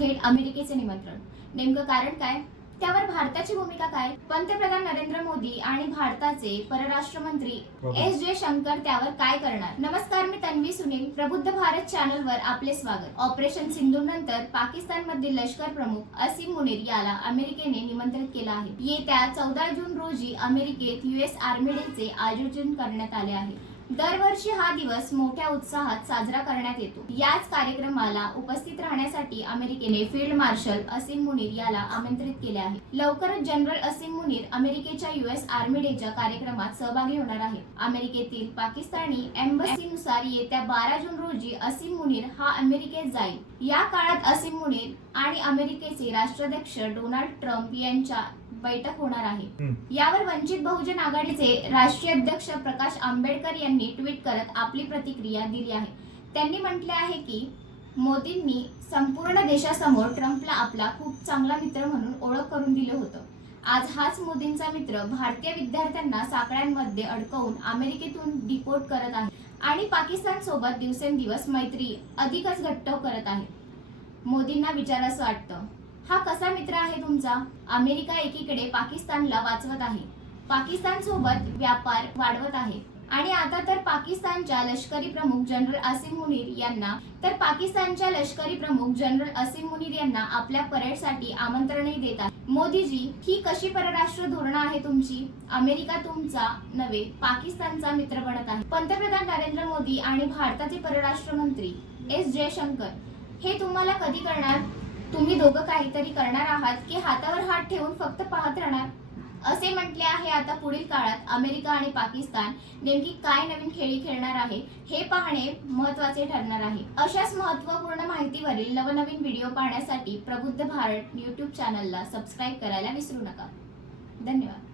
थेट अमेरिकेचे निमंत्रण. नेमकं कारण काय? त्यावर भारताची भूमिका काय? पंतप्रधान नरेंद्र मोदी आणि भारताचे परराष्ट्र मंत्री एस जयशंकर त्यावर काय करणार? नमस्कार मी तन्वी सुनील प्रबुद्ध भारत चॅनल वर आपले स्वागत. ऑपरेशन सिंधू नंतर पाकिस्तान मधील लष्कर प्रमुख असीम मुनीर याला अमेरिकेने निमंत्रित केलं आहे. येत्या चौदा जून रोजी अमेरिकेत युएस आर्मी डेचे आयोजन करण्यात आले आहे. दरवर्षी हा दिवस मोठ्या उत्साहात साजरा करण्यात येतो. याच कार्यक्रमाला उपस्थित राहण्यासाठी अमेरिकेने फील्ड मार्शल असीम मुनीर याला आमंत्रित केले आहे. लवकरच जनरल असीम मुनीर अमेरिकेच्या युएस आर्मी डेच्या कार्यक्रमात सहभागी होणार आहे अमेरिकेतील पाकिस्तानी एम्बसीनुसार येत्या बारा जून रोजी असीम मुनीर हा अमेरिकेत जाईल. या काळात असीम मुनीर आणि अमेरिकेचे राष्ट्राध्यक्ष डोनाल्ड ट्रम्प यांच्या बैठक होणार आहे. यावर वंचित बहुजन आघाडीचे राष्ट्रीय अध्यक्ष प्रकाश आंबेडकर यांनी ट्विट करत आपली प्रतिक्रिया दिली आहे. त्यांनी म्हटले आहे की मोदींनी संपूर्ण देशासमोर ट्रम्पला आपला खूप चांगला मित्र म्हणून ओळख करून दिलं होतं. आज हाच मोदींचा मित्र भारतीय विद्यार्थ्यांना साखळ्यांमध्ये अडकवून अमेरिकेतून डिपोर्ट करत आहे आणि पाकिस्तान सोबत दिवसेंदिवस मैत्री अधिकच घट्ट करत आहे. मोदींना विचारावंसं वाटतं हा कसा मित्र आहे तुमचा? अमेरिका एकीकडे पाकिस्तानला वाचवत आहे. पाकिस्तान सोबत व्यापार वाढवत आहे. आणि आता तर पाकिस्तानच्या लष्करी प्रमुख जनरल असिम मुनीर यांना तर पाकिस्तानच्या लष्करी प्रमुख जनरल असिम मुनीर यांना आपल्या परेडसाठी आमंत्रणही देतात मोदीजी ही कशी परराष्ट्र धोरणं आहे तुमची? अमेरिका तुमचा नव्हे पाकिस्तानचा मित्र बनत आहे. पंतप्रधान नरेंद्र मोदी आणि भारताचे परराष्ट्र मंत्री एस जयशंकर हे तुम्हाला कधी करणार तुम्ही दोघं काहीतरी करणार आहात की हातावर हात ठेवून फक्त पाहत राहणार? असे म्हटले आहे आता पुढील काळात अमेरिका आणि पाकिस्तान नेमकी काय नवीन खेळी खेळणार आहे हे पाहणे महत्त्वाचे ठरणार आहे. अशाच महत्त्वपूर्ण माहितीवरील नवनवीन व्हिडिओ पाहण्यासाठी प्रबुद्ध भारत यूट्यूब चॅनलला सबस्क्राईब करायला विसरू नका. धन्यवाद.